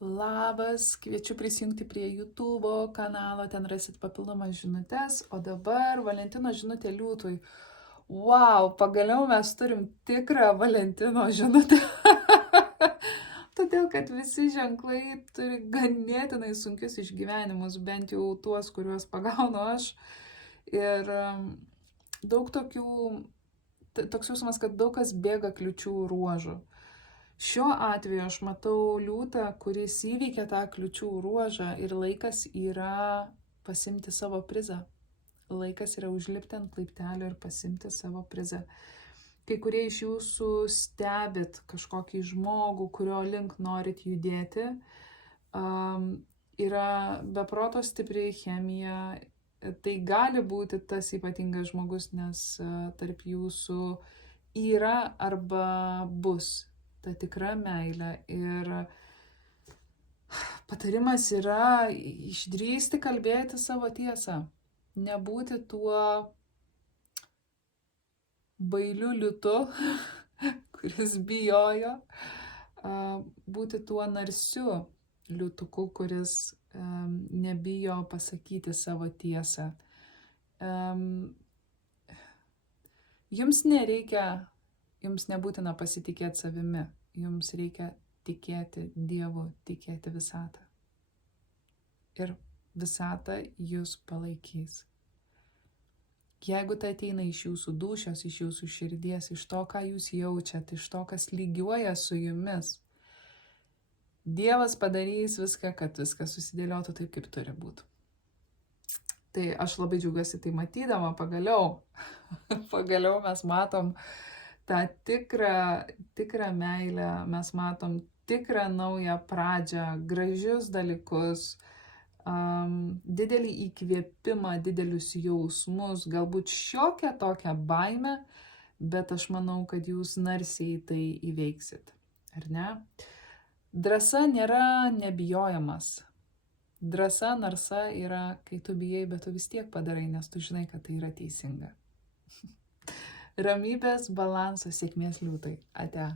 Labas, kviečiu prisijungti prie YouTube kanalo, ten rasit papildomas žinutės, o dabar Valentino žinutė liūtui. Wow, pagaliau mes turim tikrą Valentino žinutę. Todėl, kad visi ženklai turi ganėtinai sunkius išgyvenimus, bent jau tuos, kuriuos pagaunu aš. Ir daug toks jausmas, kad daug kas bėga kliučių ruožų. Šiuo atveju aš matau liūtą, kuris įveikia tą kliučių ruožą ir laikas yra pasimti savo prizą. Laikas yra užlipti ant laiptelio ir pasimti savo prizą. Kai kurie iš jūsų stebit kažkokį žmogų, kurio link norit judėti, yra beproto stipri chemija. Tai gali būti tas ypatingas žmogus, nes tarp jūsų yra arba bus ta tikra meilė. Ir patarimas yra išdrįsti kalbėti savo tiesą. Nebūti tuo bailiu liūtu, kuris bijojo, būti tuo narsiu liūtuku, kuris nebijo pasakyti savo tiesą. Jums nebūtina pasitikėti savimi, jums reikia tikėti Dievu, tikėti visatą. Ir visata jūs palaikys. Jeigu tai ateina iš jūsų dūšios, iš jūsų širdies, iš to, ką jūs jaučiat, iš to, kas lygiuoja su jumis, Dievas padarys viską, kad viskas susidėliotų taip, kaip turi būti. Tai aš labai džiaugiuosi tai matydama, pagaliau mes matom tą tikrą meilę, mes matom tikrą naują pradžią, gražius dalykus, didelį įkvėpimą, didelius jausmus, galbūt šiokią tokią baimę, bet aš manau, kad jūs narsiai tai įveiksit, ar ne? Drąsa nėra nebijojimas. Drąsa, narsa yra, kai tu bijai, bet tu vis tiek padarai, nes tu žinai, kad tai yra teisinga. Ramybės, balanso, sėkmės liūtai. Ate.